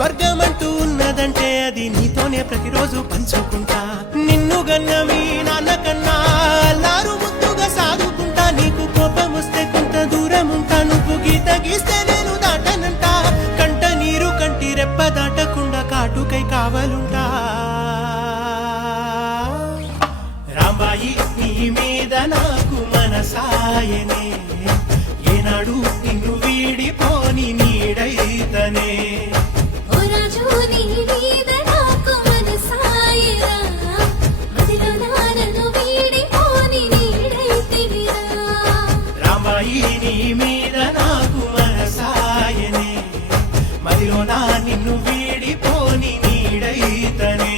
స్వర్గమంటూ ఉన్నదంటే అది నీతోనే ప్రతిరోజు పంచుకుంటా. నిన్ను గన్న మీ నాన్న కన్నా అల్లారు ముద్దుగా సాదుకుంటా. నీకు కోపం వస్తే కొంత దూరం ఉంటా, నువ్వు గీత గీస్తే నేను దాటనంట. కంట నీరు కంటి రెప్ప దాటకుండా కాటుకై కావలుంటా. రాంబాయి నీ మీద నాకు మనసాయనే, ఏనాడు నిన్ను వీడిపోని నీడైతనే. రాంబాయి నీ మీద నాకు మనసాయనే, మదిలో నా నిన్ను వీడిపోని నీడైతనే.